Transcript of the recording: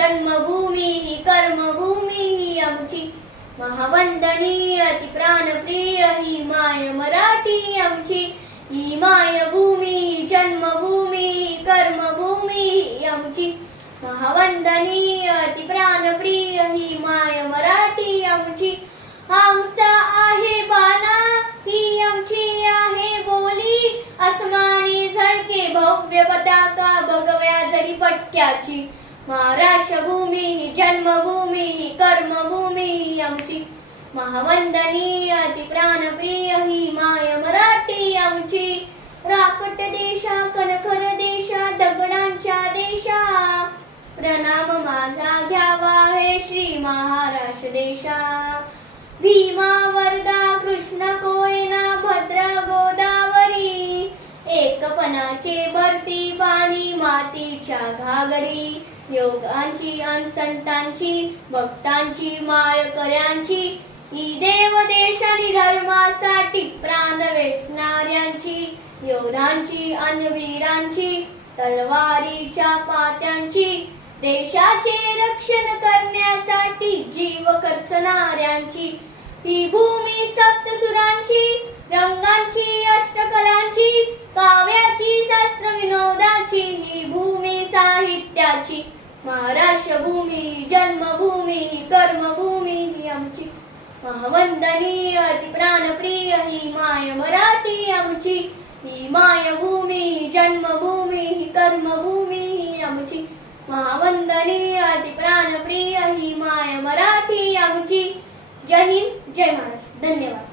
जन्मभूमी ही कर्मभूमी ही आमची महावंदनीय ती प्राणप्रिय ही माय मराठी आमची ही मायभूमी ही जन्मभूमी ही कर्मभूमी ही आमची महावंदनीय ती प्राणप्रिय ही माय मराठी आमची आमचा आहे बाना ही आमची आहे बोली। अस्मानी झळके भव्य पताका बघव्या जरी पटक्याची महाराष्ट्र भूमी ही जन्मभूमी ही कर्मभूमी ही आमची महावंदनीय ती प्राणप्रिय ही माय मराठी आमची राकट देशा कनकर देशा दगडांच्या देशा. प्रणाम माझा घ्यावा हे श्री महाराष्ट्र देशा. भीमा वर्धा कृष्ण पणाचे भरती पाणी मातीच्या घागरी योगांची अन संतांची भक्तांची माळकऱ्यांची. ही देव देश आणि धर्मासाठी प्राण वेचणाऱ्यांची योधांची अनवीरांची तलवारीच्या पात्यांची. देशाचे रक्षण करण्यासाठी जीव खर्चणाऱ्यांची. ही भूमी सप्तसुरांची रंगांची अष्टकला साहित्याची महाराष्ट्र भूमी ही जन्मभूमी ही कर्मभूमी ही आमची. महावंदनीय ती प्राणप्रिय ही माय मराठी आमची. ही मायभूमी ही जन्मभूमी ही कर्मभूमी ही आमची. महावंदनीय ती प्राणप्रिय ही माय मराठी आमची. जय हिंद जय महाराष्ट्र. धन्यवाद.